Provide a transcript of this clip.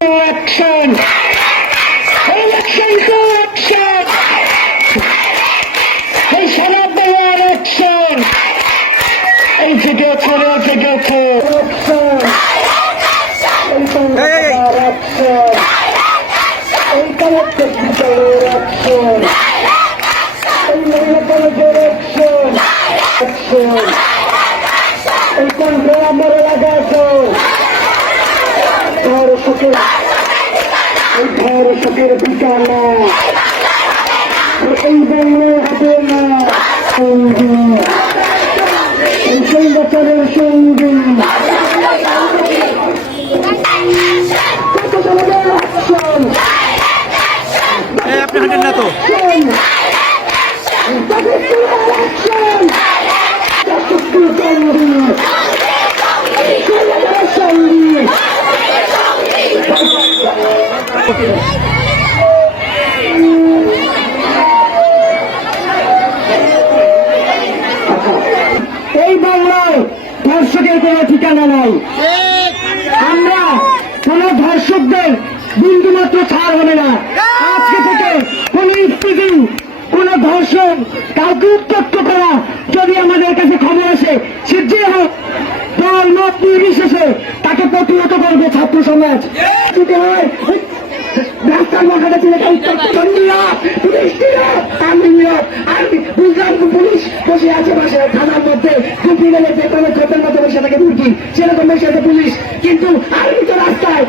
Action! Election to action! এই সনদ দেওয়ার action! এই যে গেছে রে যে গেছে Action! এই সংবাদ action! এই কালেক্টেড বিচারের এই ধর্ষকের ঠিকানা এই বললে হবে না এই বাংলায় ধর্ষকের কোনো ঠিকানা নাই। আমরা কোন ধর্ষকদের বিন্দুমাত্র ছাড় হবে না। আজকে থেকে কোন স্পিকিং কোন ধর্ষণ কাউকে উত্তক্ত করা যদি আমাদের কাছে খবর আসে সে যে হোক, দল মত নির্বিশেষে তাকে প্রতিহত করবে ছাত্র সমাজ। হয় রাস্তার মাথাটা ছেলে নীরব আর্মি বুঝলাম পুলিশ বসে আছে পাশে থানার মধ্যে। চোখের মতো বসে থাকে সেরকম বসে পুলিশ। কিন্তু আর্মি তো রাস্তায়